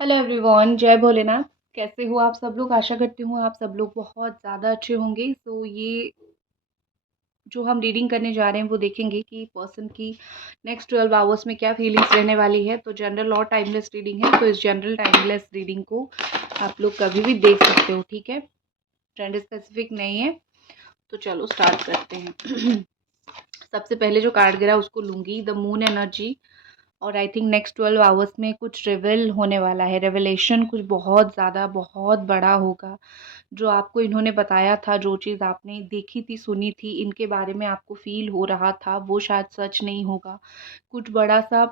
Hello everyone, जय भोलेनाथ। कैसे हो आप सब लोग? आशा करती हूँ आप सब लोग बहुत ज़्यादा अच्छे होंगे। तो ये जो हम रीडिंग करने जा रहे हैं वो देखेंगे कि पर्सन की नेक्स्ट 12 आवर्स में क्या फीलिंग्स रहने वाली है। तो जनरल और टाइमलेस रीडिंग है, तो इस जनरल टाइमलेस रीडिंग को आप लोग कभी भी देख सकते हो, ठीक है? ट्रेंड स्पेसिफिक नहीं है। तो चलो स्टार्ट करते हैं। सबसे पहले जो कार्ड गिरा उसको लूंगी, द मून एनर्जी। और आई थिंक नेक्स्ट 12 आवर्स में कुछ रिवील होने वाला है। रेवलेशन कुछ बहुत ज़्यादा बहुत बड़ा होगा। जो आपको इन्होंने बताया था, जो चीज़ आपने देखी थी, सुनी थी, इनके बारे में आपको फील हो रहा था, वो शायद सच नहीं होगा। कुछ बड़ा सा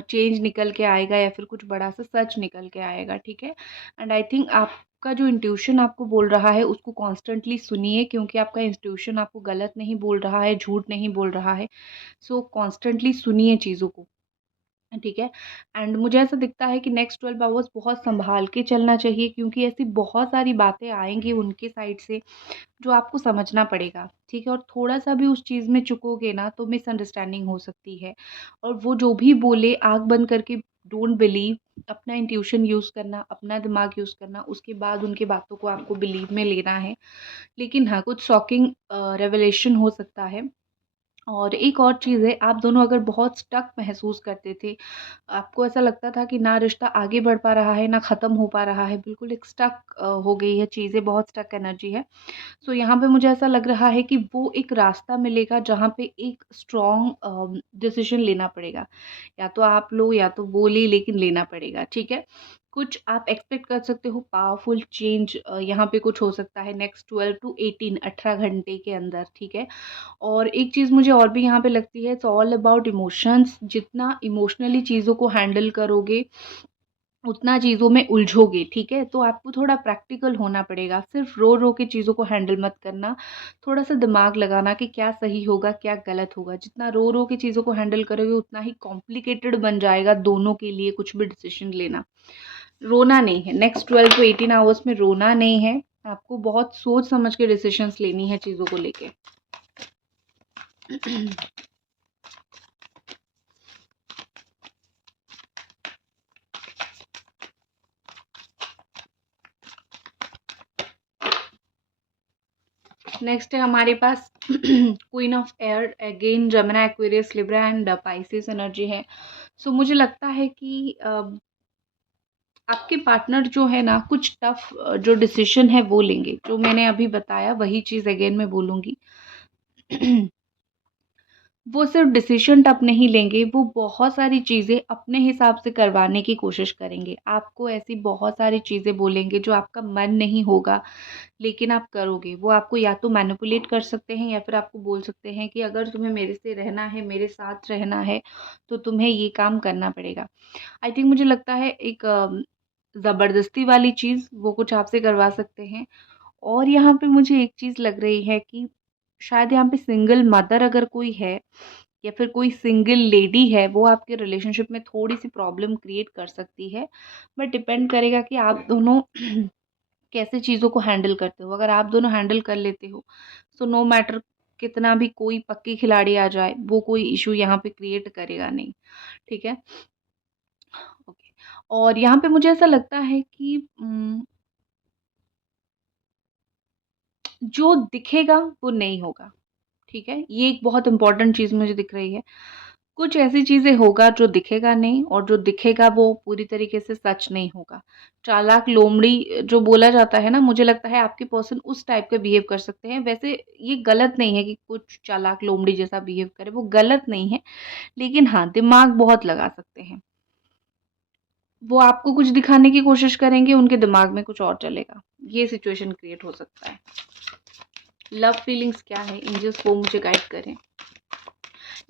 चेंज निकल के आएगा या फिर कुछ बड़ा सा सच निकल के आएगा, ठीक है? एंड आई थिंक आपका जो इंट्यूशन आपको बोल रहा है उसको कॉन्स्टेंटली सुनिए, क्योंकि आपका इंट्यूशन आपको गलत नहीं बोल रहा है, झूठ नहीं बोल रहा है। सो कॉन्स्टेंटली सुनिए चीज़ों को, ठीक है? एंड मुझे ऐसा दिखता है कि नेक्स्ट 12 आवर्स बहुत सँभाल के चलना चाहिए, क्योंकि ऐसी बहुत सारी बातें आएँगी उनके साइड से जो आपको समझना पड़ेगा, ठीक है? और थोड़ा-सा भी उस चीज़ में चूकोगे ना तो मिसअंडरस्टैंडिंग हो सकती है। और वो जो भी बोले आँख बंद करके डोंट बिलीव, अपना इंट्यूशन यूज़ करना, अपना दिमाग यूज़ करना, उसके बाद उनकी बातों को आपको बिलीव में लेना है। लेकिन हाँ, कुछ शॉकिंग रेवलेशन हो सकता है। और एक और चीज़ है, आप दोनों अगर बहुत स्टक महसूस करते थे, आपको ऐसा लगता था कि ना रिश्ता आगे बढ़ पा रहा है, ना ख़त्म हो पा रहा है, बिल्कुल एक स्टक हो गई है चीज़ें, बहुत स्टक एनर्जी है। सो यहाँ पे मुझे ऐसा लग रहा है कि वो एक रास्ता मिलेगा जहाँ पे एक स्ट्रॉन्ग डिसीज़न लेना पड़ेगा। या तो आप लो या तो वो ले, लेकिन लेना पड़ेगा, ठीक है? कुछ आप एक्सपेक्ट कर सकते हो पावरफुल चेंज, यहाँ पे कुछ हो सकता है नेक्स्ट 12 टू 18 घंटे के अंदर, ठीक है? और एक चीज़ मुझे और भी यहाँ पे लगती है, इट्स ऑल अबाउट इमोशंस। जितना इमोशनली चीज़ों को हैंडल करोगे, उतना चीज़ों में उलझोगे, ठीक है? तो आपको थोड़ा प्रैक्टिकल होना पड़ेगा। सिर्फ़ रो-रो के चीज़ों को हैंडल मत करना। थोड़ा-सा दिमाग लगाना कि क्या सही होगा, क्या गलत होगा। जितना रो-रो के चीज़ों को हैंडल करोगे, उतना ही कॉम्प्लिकेटेड बन जाएगा दोनों के लिए कुछ भी डिसीज़न लेना। रोना नहीं है, नेक्स्ट 12 टू 18 आवर्स में रोना नहीं है। आपको बहुत सोच समझ के डिसीज़न्स लेनी है चीज़ों को लेके। नेक्स्ट है हमारे पास queen of air, again Gemini, Aquarius, Libra and Pisces energy है। सो मुझे लगता है कि आपके पार्टनर जो है ना, कुछ टफ जो डिसीजन है वो लेंगे। जो मैंने अभी बताया वही चीज़ अगेन मैं बोलूँगी। वो सिर्फ डिसीजन टफ नहीं लेंगे, वो बहुत सारी चीज़ें अपने हिसाब से करवाने की कोशिश करेंगे। आपको ऐसी बहुत सारी चीज़ें बोलेंगे जो आपका मन नहीं होगा, लेकिन आप करोगे। वो आपको या तो मैनिपुलेट कर सकते हैं या फिर आपको बोल सकते हैं कि अगर तुम्हें मेरे से रहना है, मेरे साथ रहना है, तो तुम्हें ये काम करना पड़ेगा। आई थिंक मुझे लगता है एक ज़बरदस्ती वाली चीज़ वो कुछ आपसे करवा सकते हैं। और यहाँ पे मुझे एक चीज़ लग रही है कि शायद यहाँ पे सिंगल मदर अगर कोई है या फिर कोई सिंगल लेडी है, वो आपके रिलेशनशिप में थोड़ी-सी प्रॉब्लम क्रिएट कर सकती है। बट डिपेंड करेगा कि आप दोनों कैसे चीज़ों को हैंडल करते हो। अगर आप दोनों हैंडल कर लेते हो, सो नो मैटर कितना भी कोई पक्की खिलाड़ी आ जाए, वो कोई इश्यू यहाँ पे क्रिएट करेगा नहीं, ठीक है? ओके। और यहाँ पे मुझे ऐसा लगता है कि जो दिखेगा वो नहीं होगा, ठीक है? ये एक बहुत इम्पोर्टेंट चीज़ मुझे दिख रही है। कुछ ऐसी चीज़ें होगा जो दिखेगा नहीं, और जो दिखेगा वो पूरी तरीके से सच नहीं होगा। चालाक लोमड़ी जो बोला जाता है ना, मुझे लगता है आपके पर्सन उस टाइप का बिहेव कर सकते हैं। वैसे ये गलत नहीं है कि कुछ चालाक लोमड़ी जैसा बिहेव करे, वो गलत नहीं है। लेकिन हाँ, दिमाग बहुत लगा सकते हैं। वो आपको कुछ दिखाने की कोशिश करेंगे, उनके दिमाग में कुछ और चलेगा। ये सिचुएशन क्रिएट हो सकता है। लव फीलिंग्स क्या है? एंजल्स वो मुझे गाइड करें।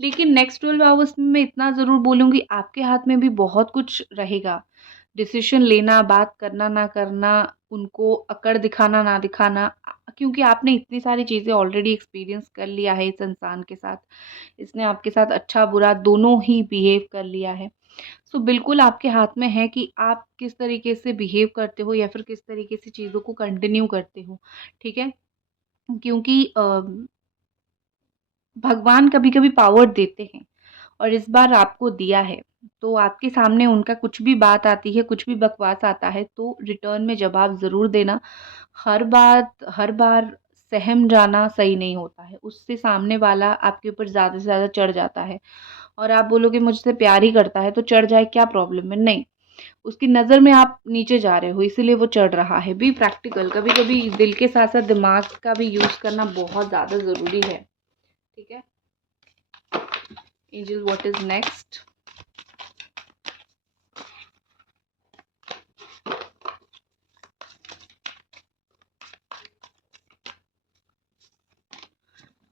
लेकिन नेक्स्ट 12 आवर्स में मैं इतना ज़रूर बोलूँगी, आपके हाथ में भी बहुत कुछ रहेगा। डिसीज़न लेना, बात करना ना करना, उनको अकड़ दिखाना ना दिखाना, क्योंकि आपने इतनी सारी चीज़ें ऑलरेडी एक्सपीरियंस कर लिया है इस इंसान के साथ। इसने आपके साथ अच्छा-बुरा दोनों ही बिहेव कर लिया है। सो बिल्कुल आपके हाथ में है कि आप किस तरीके से बिहेव करते हो या फिर किस तरीके से चीज़ों को कंटिन्यू करते हो, ठीक है? क्योंकि भगवान कभी-कभी पावर देते हैं और इस बार आपको दिया है। तो आपके सामने उनका कुछ भी बात आती है, कुछ भी बकवास आता है, तो रिटर्न में जवाब ज़रूर देना। हर बार सहम जाना सही नहीं होता है, उससे सामने वाला आपके ऊपर ज़्यादा से ज़्यादा चढ़ जाता है और आप बोलोगे मुझसे प्यार ही करता है तो चढ़ जाए, क्या प्रॉब्लम है? नहीं, उसकी नज़र में आप नीचे जा रहे हो इसीलिए वो चढ़ रहा है। बी प्रैक्टिकल, कभी-कभी दिल के साथ-साथ दिमाग का भी यूज़ करना बहुत ज़्यादा ज़रूरी है, ठीक है? Angel, what is next?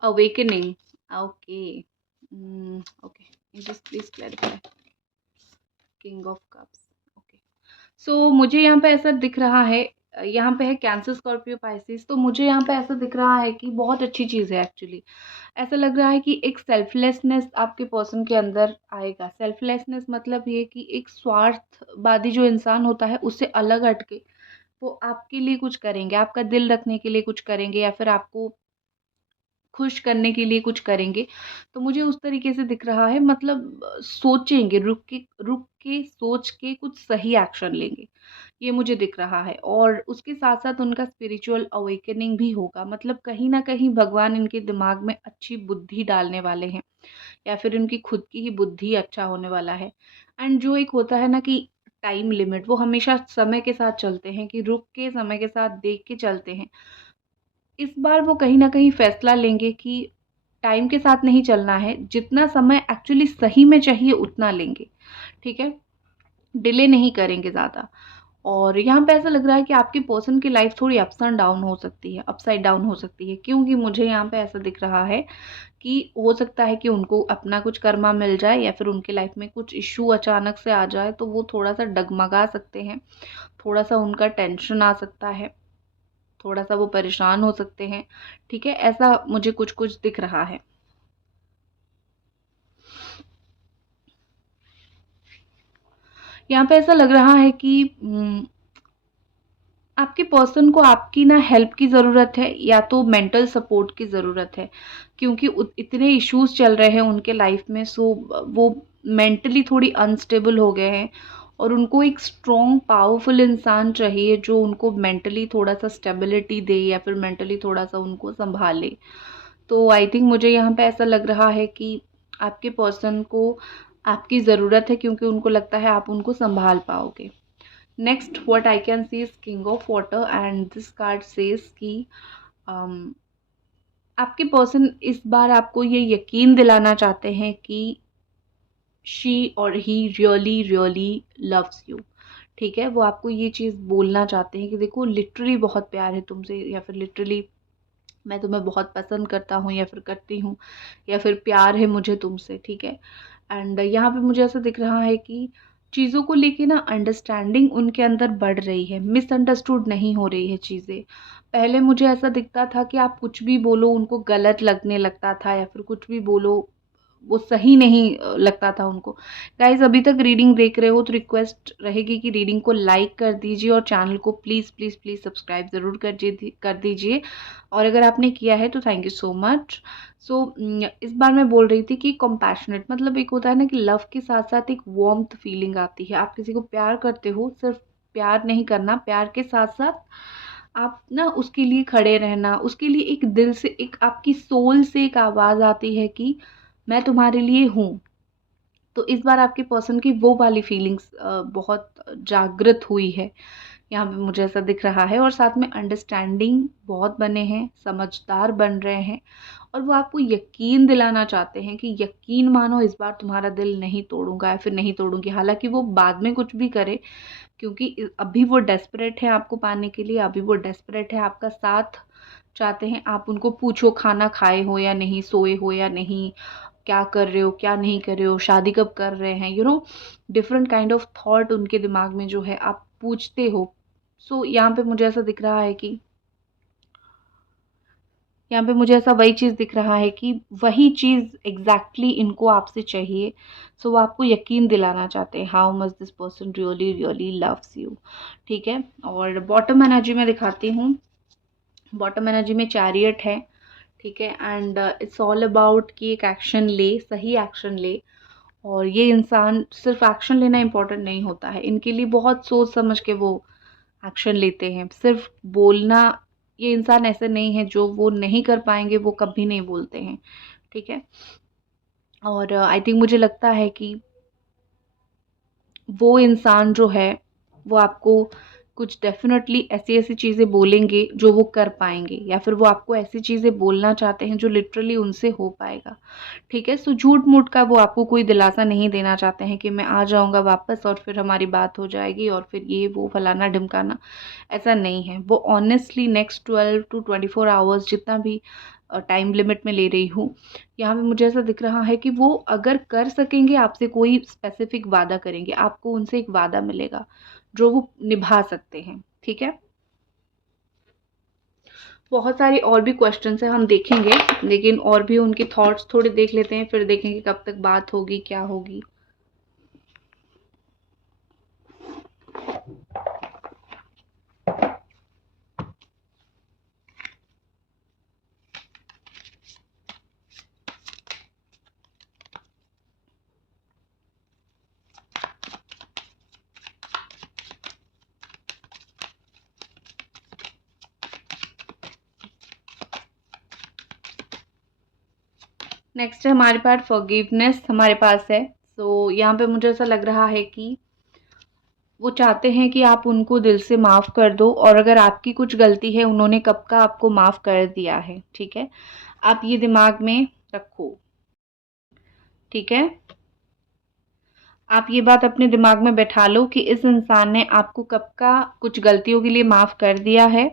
Awakening. Okay. Okay. Just please clarify. King of Cups. Okay. So मुझे यहाँ पे ऐसा दिख रहा है, यहाँ पे है कैंसर, स्कॉर्पियो, पाइसेस, तो मुझे यहाँ पे ऐसा दिख रहा है कि बहुत अच्छी चीज़ है एक्चुअली। ऐसा लग रहा है कि एक सेल्फलेसनेस आपके पर्सन के अंदर आएगा। सेल्फलेसनेस मतलब ये कि एक स्वार्थवादी जो इंसान होता है उससे अलग हट के वो आपके लिए कुछ करेंगे, आपका दिल रखने के लिए कुछ करेंगे या फिर आपको खुश करने के लिए कुछ करेंगे। तो मुझे उस तरीके से दिख रहा है, मतलब सोचेंगे, रुक के सोच के कुछ सही एक्शन लेंगे, ये मुझे दिख रहा है। और उसके साथ-साथ उनका स्पिरिचुअल अवेकनिंग भी होगा, मतलब कहीं न कहीं भगवान इनके दिमाग में अच्छी बुद्धि डालने वाले हैं या फिर उनकी खुद की ही बुद्धि अच्छा होने वाला है। एंड जो एक होता है ना कि टाइम लिमिट, वो हमेशा समय के साथ चलते हैं कि रुक के समय के साथ देख के चलते हैं। इस बार वो कहीं न कहीं फ़ैसला लेंगे कि टाइम के साथ नहीं चलना है, जितना समय एक्चुअली सही में चाहिए उतना लेंगे, ठीक है? डिले नहीं करेंगे ज़्यादा। और यहाँ पे ऐसा लग रहा है कि आपके पर्सन की लाइफ़ थोड़ी अप्स एंड डाउन हो सकती है, अपसाइड डाउन हो सकती है, क्योंकि मुझे यहाँ पे ऐसा दिख रहा है कि हो सकता है कि उनको अपना कुछ कर्मा मिल जाए या फिर उनकी लाइफ़ में कुछ इश्यू अचानक से आ जाए, तो वो थोड़ा-सा डगमगा सकते हैं, थोड़ा-सा उनका टेंशन आ सकता है। थोड़ा-सा वो परेशान हो सकते हैं, ठीक है? ऐसा मुझे कुछ-कुछ दिख रहा है। यहाँ पे ऐसा लग रहा है कि आपके पर्सन को आपकी ना हेल्प की ज़रूरत है या तो मेंटल सपोर्ट की ज़रूरत है, क्योंकि इतने इश्यूज़ चल रहे हैं उनके लाइफ में, सो वो मेंटली थोड़ी अनस्टेबल हो गए हैं और उनको एक स्ट्रॉन्ग पावरफुल इंसान चाहिए जो उनको मेंटली थोड़ा-सा स्टेबिलिटी दे या फिर मेंटली थोड़ा-सा उनको सँभाले। तो आई थिंक मुझे यहाँ पे ऐसा लग रहा है कि आपके पर्सन को आपकी ज़रूरत है, क्योंकि उनको लगता है आप उनको सँभाल पाओगे। Next what I can see is king of water and this card says कि um, आपके पर्सन इस बार आपको ये यकीन दिलाना चाहते हैं कि शी और he really really loves you, ठीक है? वो आपको ये चीज़ बोलना चाहते हैं कि देखो लिटरली बहुत प्यार है तुमसे, या फिर लिटरली मैं तुम्हें बहुत पसंद करता हूँ या फिर करती हूँ, या फिर प्यार है मुझे तुमसे, ठीक है? एंड यहाँ पे मुझे ऐसा दिख रहा है कि चीज़ों को लेके ना अंडरस्टैंडिंग उनके अंदर बढ़ रही है, मिसअंडरस्टूड नहीं हो रही है चीज़ें। पहले मुझे ऐसा दिखता था कि आप कुछ भी बोलो उनको गलत लगने लगता था या फिर कुछ भी बोलो वो सही नहीं लगता था उनको। गाइज़, अभी तक रीडिंग देख रहे हो तो रिक्वेस्ट रहेगी कि रीडिंग को लाइक कर दीजिए और चैनल को प्लीज़ प्लीज़ प्लीज़ सब्सक्राइब ज़रूर कर दीजिए, और अगर आपने किया है तो थैंक यू सो मच। सो इस बार मैं बोल रही थी कि कंपैशनेट मतलब एक होता है ना कि लव के साथ-साथ एक वार्म्थ फीलिंग आती है। आप किसी को प्यार करते हो, सिर्फ प्यार नहीं करना, प्यार के साथ-साथ आप ना उसके लिए खड़े रहना, उसके लिए एक दिल से, एक आपकी सोल से एक आवाज़ आती है कि मैं तुम्हारे लिए हूँ। तो इस बार आपके पर्सन की वो वाली फीलिंग्स बहुत जागृत हुई है। यहाँ पे मुझे ऐसा दिख रहा है, और साथ में अंडरस्टैंडिंग बहुत बने हैं, समझदार बन रहे हैं, और वो आपको यकीन दिलाना चाहते हैं कि यकीन मानो इस बार तुम्हारा दिल नहीं तोड़ूँगा या फिर नहीं तोड़ूँगी। हालाँकि वो बाद में कुछ भी करे, क्योंकि अभी वो डेस्परेट है आपको पाने के लिए, अभी वो डेस्परेट है आपका साथ चाहते हैं। आप उनको पूछो खाना खाए हो या नहीं, सोए हो या नहीं, क्या कर रहे हो, क्या नहीं कर रहे हो, शादी कब कर रहे हैं, डिफरेंट काइंड ऑफ थॉट उनके दिमाग में जो है आप पूछते हो। सो यहाँ पे मुझे ऐसा दिख रहा है कि यहाँ पे मुझे ऐसा वही चीज़ दिख रहा है कि वही चीज़ एग्जैक्टली इनको आपसे चाहिए। सो वो आपको यकीन दिलाना चाहते हैं how much this person really really loves you, ठीक है? और बॉटम एनर्जी में दिखाती हूँ। बॉटम एनर्जी में चैरियट है, ठीक है? एंड इट्स ऑल अबाउट कि एक एक्शन ले, सही एक्शन ले, और ये इंसान सिर्फ एक्शन लेना इम्पोर्टेंट नहीं होता है, इनके लिए बहुत सोच समझ के वो एक्शन लेते हैं। सिर्फ बोलना, ये इंसान ऐसे नहीं है, जो वो नहीं कर पाएंगे वो कभी नहीं बोलते हैं, ठीक है। और आई थिंक मुझे लगता है कि वो इंसान जो है वो आपको कुछ डेफ़िनेटली ऐसी-ऐसी चीज़ें बोलेंगे जो वो कर पाएँगे, या फिर वो आपको ऐसी चीज़ें बोलना चाहते हैं जो लिटरली उनसे हो पाएगा, ठीक है। सो झूठ-मूठ का वो आपको कोई दिलासा नहीं देना चाहते हैं कि मैं आ जाऊँगा वापस और फिर हमारी बात हो जाएगी और फिर ये वो फलाना-ढिमकाना, ऐसा नहीं है। वो ऑनेस्टली नेक्स्ट 12 टू 24 आवर्स जितना भी टाइम लिमिट में ले रही हूँ, यहाँ पे मुझे ऐसा दिख रहा है कि वो अगर कर सकेंगे आपसे कोई स्पेसिफिक वादा करेंगे, आपको उनसे एक वादा मिलेगा जो वो निभा सकते हैं, ठीक है। बहुत सारे और भी क्वेश्चंस हैं, हम देखेंगे, लेकिन और भी उनके थॉट्स थोड़े देख लेते हैं, फिर देखेंगे कब तक बात होगी, क्या होगी। नेक्स्ट है हमारे पास फॉरगिवनेस, हमारे पास है। सो यहाँ पे मुझे ऐसा लग रहा है कि वो चाहते हैं कि आप उनको दिल से माफ़ कर दो, और अगर आपकी कुछ गलती है, उन्होंने कब का आपको माफ़ कर दिया है, ठीक है। आप ये दिमाग में रखो, ठीक है। आप ये बात अपने दिमाग में बैठा लो कि इस इंसान ने आपको कब का कुछ गलतियों के लिए माफ़ कर दिया है,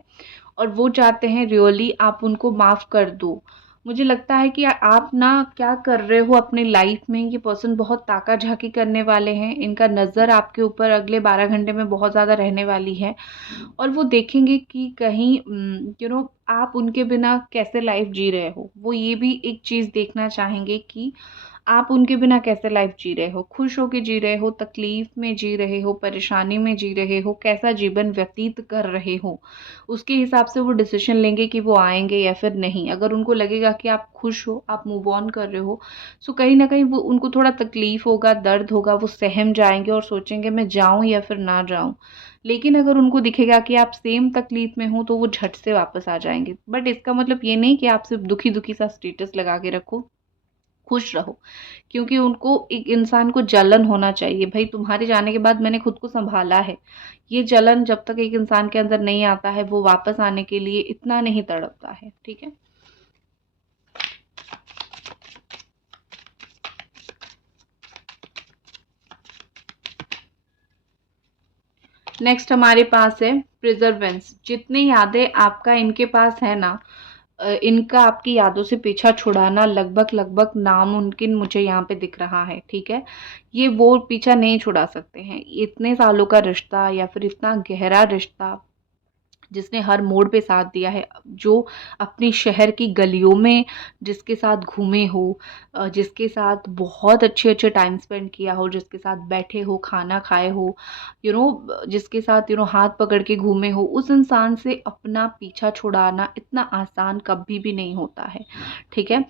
और वो चाहते हैं रियली आप उनको माफ़ कर दो। मुझे लगता है कि आप ना क्या कर रहे हो अपनी लाइफ में, ये पर्सन बहुत ताका-झाकी करने वाले हैं। इनका नज़र आपके ऊपर अगले 12 घंटे में बहुत ज़्यादा रहने वाली है, और वो देखेंगे कि कहीं आप उनके बिना कैसे लाइफ जी रहे हो। वो ये भी एक चीज़ देखना चाहेंगे कि आप उनके बिना कैसे लाइफ जी रहे हो, खुश होके जी रहे हो, तकलीफ में जी रहे हो, परेशानी में जी रहे हो, कैसा जीवन व्यतीत कर रहे हो। उसके हिसाब से वो डिसीजन लेंगे कि वो आएँगे या फिर नहीं। अगर उनको लगेगा कि आप खुश हो, आप मूव ऑन कर रहे हो, सो कहीं न कहीं वो उनको थोड़ा तकलीफ होगा, दर्द होगा, वो सहम जाएँगे और सोचेंगे मैं जाऊँ या फिर ना जाऊँ। लेकिन अगर उनको दिखेगा कि आप सेम तकलीफ में हो, तो वो झट से वापस आ जाएँगे। बट इसका मतलब ये नहीं कि आप सिर्फ़ दुखी-दुखी सा स्टेटस लगा के रखो, खुश रहो। क्योंकि उनको एक इंसान को जलन होना चाहिए, भई तुम्हारे जाने के बाद मैंने खुद को सँभाला है। ये जलन जब तक एक इंसान के अंदर नहीं आता है, वो वापस आने के लिए इतना नहीं तड़पता है, ठीक है? नेक्स्ट हमारे पास है प्रिजर्वेंस। जितनी यादें आपका इनके पास है ना, इनका आपकी यादों से पीछा छुड़ाना लगभग-लगभग नामुमकिन मुझे यहाँ पे दिख रहा है, ठीक है? ये वो पीछा नहीं छुड़ा सकते हैं। इतने सालों का रिश्ता या फिर इतना गहरा रिश्ता जिसने हर मोड़ पे साथ दिया है, जो अपने शहर की गलियों में जिसके साथ घूमे हो, जिसके साथ बहुत अच्छे-अच्छे टाइम स्पेंड किया हो, जिसके साथ बैठे हो, खाना खाए हो, जिसके साथ हाथ पकड़ के घूमे हो, उस इंसान से अपना पीछा छुड़ाना इतना आसान कभी भी नहीं होता है, ठीक है?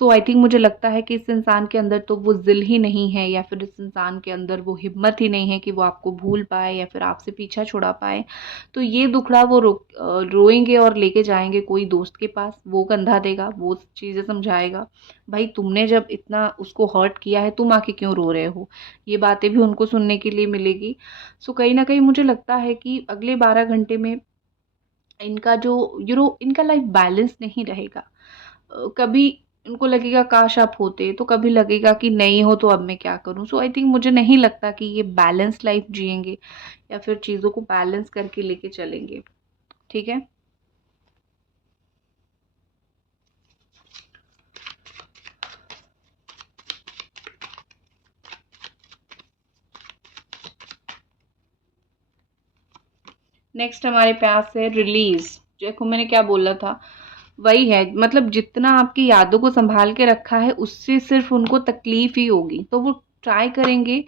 सो आई थिंक मुझे लगता है कि इस इंसान के अंदर तो वो ज़िल ही नहीं है, या फिर इस इंसान के अंदर वो हिम्मत ही नहीं है कि वो आपको भूल पाए या फिर आपसे पीछा छुड़ा पाए। तो ये दुखड़ा वो रोएँगे और लेके जाएँगे कोई दोस्त के पास, वो कंधा देगा, वो चीज़ें समझाएगा। भाई तुमने जब इतना उसको हर्ट किया है, तुम आके क्यों रो रहे हो? ये बातें भी उनको सुनने के लिए मिलेगी। सो कहीं न कहीं मुझे लगता है कि अगले 12 घंटे में इनका जो इनका लाइफ बैलेंस नहीं रहेगा। कभी इनको लगेगा काश आप होते, तो कभी लगेगा कि नहीं हो तो अब मैं क्या करूँ? सो आई थिंक मुझे नहीं लगता कि ये बैलेंस लाइफ जिएँगे या फिर चीज़ों को बैलेंस करके लेके चलेंगे, ठीक है? नेक्स्ट हमारे पास है रिलीज़। देखो मैंने क्या बोला था, वही है, मतलब जितना आपकी यादों को सँभाल के रखा है, उससे सिर्फ़ उनको तकलीफ़ ही होगी। तो वो ट्राई करेंगे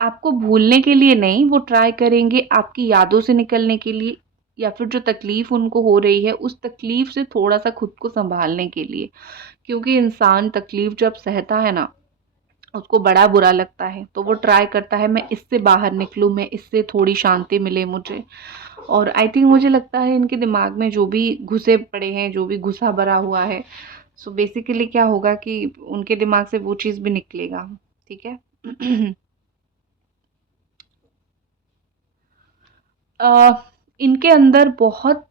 आपको भूलने के लिए नहीं, वो ट्राई करेंगे आपकी यादों से निकलने के लिए, या फिर जो तकलीफ़ उनको हो रही है, उस तकलीफ़ से थोड़ा-सा खुद को सँभालने के लिए। क्योंकि इंसान तकलीफ़ जब सहता है ना, उसको बड़ा बुरा लगता है, तो वो ट्राई करता है मैं इससे बाहर निकलूँ, मैं इससे थोड़ी शांति मिले मुझे। और आई थिंक मुझे लगता है इनके दिमाग में जो भी घुसे पड़े हैं, जो भी घुसा भरा हुआ है, सो बेसिकली क्या होगा कि उनके दिमाग से वो चीज़ भी निकलेगा, ठीक है। इनके अंदर बहुत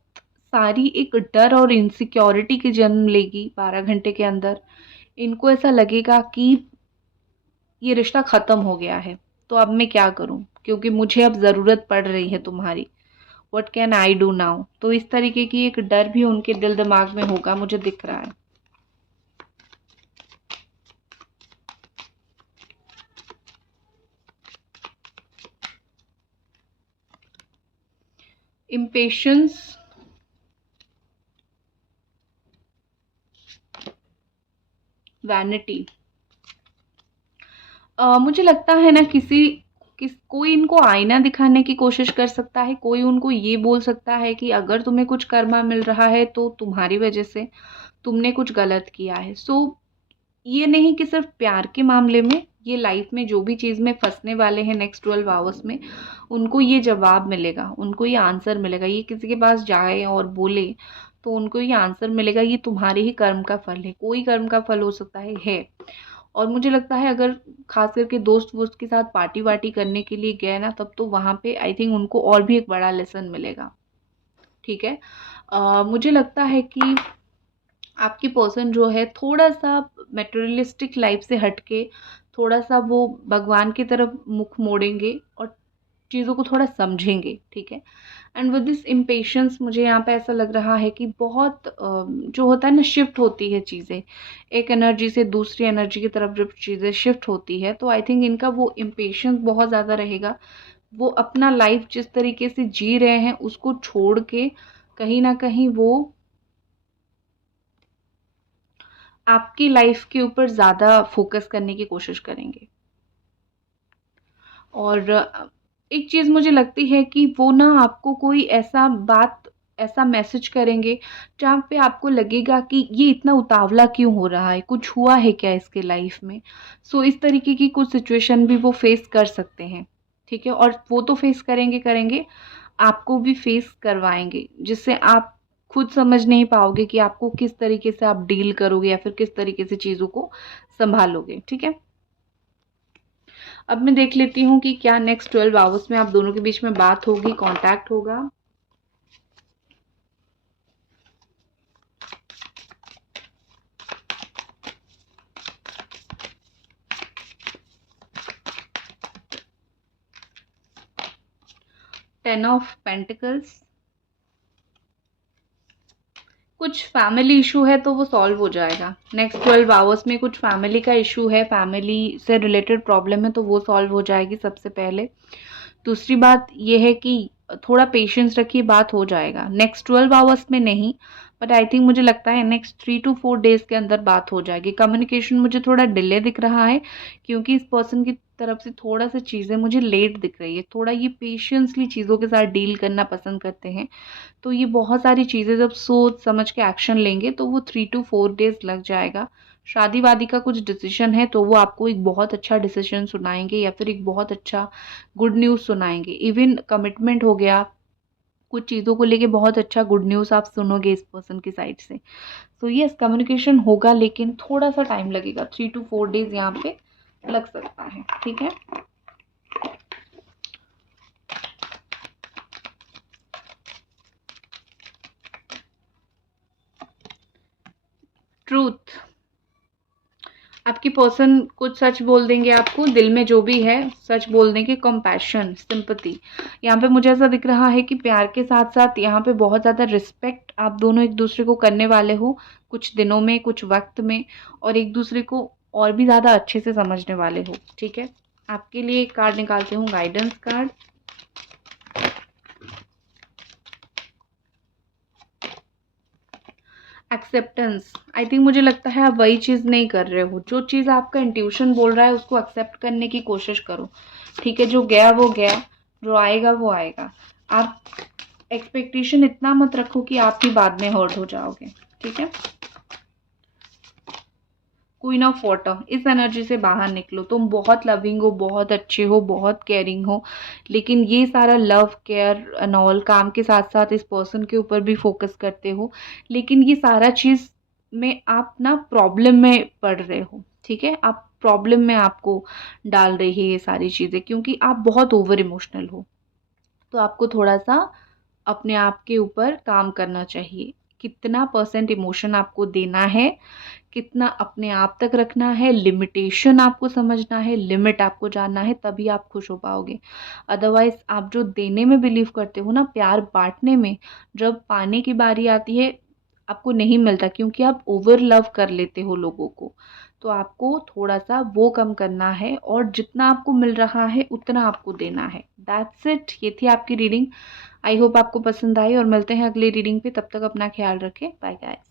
सारी एक डर और इनसिक्योरिटी की जन्म लेगी 12 घंटे के अंदर। इनको ऐसा लगेगा कि ये रिश्ता ख़त्म हो गया है, तो अब मैं क्या करूँ? क्योंकि मुझे अब ज़रूरत पड़ रही है तुम्हारी। What can I do now? तो इस तरीके की एक डर भी उनके दिल दिमाग में होगा, मुझे दिख रहा है। Impatience, vanity. मुझे लगता है ना कोई इनको आईना दिखाने की कोशिश कर सकता है, कोई उनको ये बोल सकता है कि अगर तुम्हें कुछ कर्मा मिल रहा है तो तुम्हारी वजह से, तुमने कुछ गलत किया है। सो ये नहीं कि सिर्फ प्यार के मामले में, ये लाइफ में जो भी चीज़ में फंसने वाले हैं नेक्स्ट 12 आवर्स में, उनको ये जवाब मिलेगा, उनको ये आंसर मिलेगा। ये किसी के पास जाए और बोले तो उनको ये आंसर मिलेगा, ये तुम्हारे ही कर्म का फल है, कोई कर्म का फल हो सकता है। और मुझे लगता है अगर खास करके दोस्त वोस्त के साथ पार्टी वार्टी करने के लिए गए ना, तब तो वहाँ पे आई थिंक उनको और भी एक बड़ा लेसन मिलेगा, ठीक है। मुझे लगता है कि आपकी पर्सन जो है थोड़ा सा मटेरियलिस्टिक लाइफ से हटके थोड़ा सा वो भगवान की तरफ मुख मोड़ेंगे और चीज़ों को थोड़ा समझेंगे, ठीक है। एंड विद दिस इम्पेशंस मुझे यहाँ पे ऐसा लग रहा है कि बहुत जो होता है ना, शिफ्ट होती है चीज़ें, एक एनर्जी से दूसरी एनर्जी की तरफ जब चीज़ें शिफ्ट होती है, तो आई थिंक इनका वो इम्पेशंस बहुत ज़्यादा रहेगा। वो अपना लाइफ जिस तरीके से जी रहे हैं उसको छोड़ के कहीं ना कहीं वो आपकी लाइफ के ऊपर ज़्यादा फोकस करने की कोशिश करेंगे। और एक चीज़ मुझे लगती है कि वो ना आपको कोई ऐसा मैसेज करेंगे जहाँ पे आपको लगेगा कि ये इतना उतावला क्यों हो रहा है, कुछ हुआ है क्या इसके लाइफ में। सो इस तरीके की कुछ सिचुएशन भी वो फेस कर सकते हैं, ठीक है। और वो तो फेस करेंगे करेंगे, आपको भी फेस करवाएंगे, जिससे आप खुद समझ नहीं पाओगे कि आपको किस तरीके से आप डील करोगे या फिर किस तरीके से चीज़ों को संभालोगे, ठीक है। अब मैं देख लेती हूँ कि क्या नेक्स्ट 12 आवर्स में आप दोनों के बीच में बात होगी, कांटेक्ट होगा। Ten of pentacles. कुछ फैमिली इशू है तो वो सॉल्व हो जाएगा नेक्स्ट 12 आवर्स में। कुछ फैमिली का इशू है, फैमिली से रिलेटेड प्रॉब्लम है, तो वो सॉल्व हो जाएगी सबसे पहले। दूसरी बात ये है कि थोड़ा पेशेंस रखिए, बात हो जाएगा नेक्स्ट 12 आवर्स में नहीं, बट आई थिंक मुझे लगता है नेक्स्ट 3 to 4 डेज के अंदर बात हो जाएगी। कम्युनिकेशन मुझे थोड़ा डिले दिख रहा है, क्योंकि इस पर्सन की तरफ से थोड़ा सा चीज़ें मुझे लेट दिख रही है। थोड़ा ये पेशेंसली चीज़ों के साथ डील करना पसंद करते हैं, तो ये बहुत सारी चीज़ें जब सोच समझ के एक्शन लेंगे तो वो 3 to 4 डेज लग जाएगा। शादी वादी का कुछ डिसीजन है तो वो आपको एक बहुत अच्छा डिसीजन सुनाएंगे या फिर एक बहुत अच्छा गुड न्यूज़ सुनाएंगे। इवन कमिटमेंट हो गया, कुछ चीज़ों को लेके बहुत अच्छा गुड न्यूज़ आप सुनोगे इस पर्सन की साइड से। तो यस, कम्युनिकेशन होगा लेकिन थोड़ा सा टाइम लगेगा, 3 to 4 डेज यहाँ पे लग सकता है, ठीक है। ट्रूथ। आपकी पर्सन कुछ सच बोल देंगे आपको, दिल में जो भी है सच बोल देंगे। कंपैशन, सिंपैथी, यहाँ पे मुझे ऐसा दिख रहा है कि प्यार के साथ साथ यहाँ पे बहुत ज़्यादा रिस्पेक्ट आप दोनों एक दूसरे को करने वाले हो कुछ दिनों में, कुछ वक्त में, और एक दूसरे को और भी ज़्यादा अच्छे से समझने वाले हो, ठीक है। आपके लिए एक कार्ड निकालते हूँ, guidance card. Acceptance. I think मुझे लगता है आप वही चीज़ नहीं कर रहे हो, जो चीज़ आपका इंट्यूशन बोल रहा है उसको एक्सेप्ट करने की कोशिश करो, ठीक है। जो गया वो गया, जो आएगा वो आएगा। आप एक्सपेक्टेशन इतना मत रखो कि आप ही बाद में हर्ट हो जाओगे, ठीक है। क्वीन ऑफ वाटर, इस एनर्जी से बाहर निकलो। तुम बहुत लविंग हो, बहुत अच्छे हो, बहुत केयरिंग हो, लेकिन ये सारा लव केयर एंड ऑल काम के साथ साथ इस पर्सन के ऊपर भी फोकस करते हो, लेकिन ये सारा चीज़ में आप ना प्रॉब्लम में पड़ रहे हो। ठीक है, आप प्रॉब्लम में आपको डाल रही है ये सारी चीज़ें, क्योंकि आप बहुत ओवर इमोशनल हो। तो आपको थोड़ा सा अपने आप के ऊपर काम करना चाहिए। कितना परसेंट इमोशन आपको देना है, कितना अपने आप तक रखना है, लिमिटेशन आपको समझना है, लिमिट आपको जानना है, तभी आप खुश हो पाओगे। अदरवाइज आप जो देने में बिलीव करते हो ना, प्यार बांटने में, जब पाने की बारी आती है आपको नहीं मिलता, क्योंकि आप ओवर लव कर लेते हो लोगों को। तो आपको थोड़ा सा वो कम करना है, और जितना आपको मिल रहा है उतना आपको देना है। दैट्स इट, ये थी आपकी रीडिंग। आई होप आपको पसंद आई, और मिलते हैं अगली रीडिंग पे। तब तक अपना ख्याल रखें। Bye guys.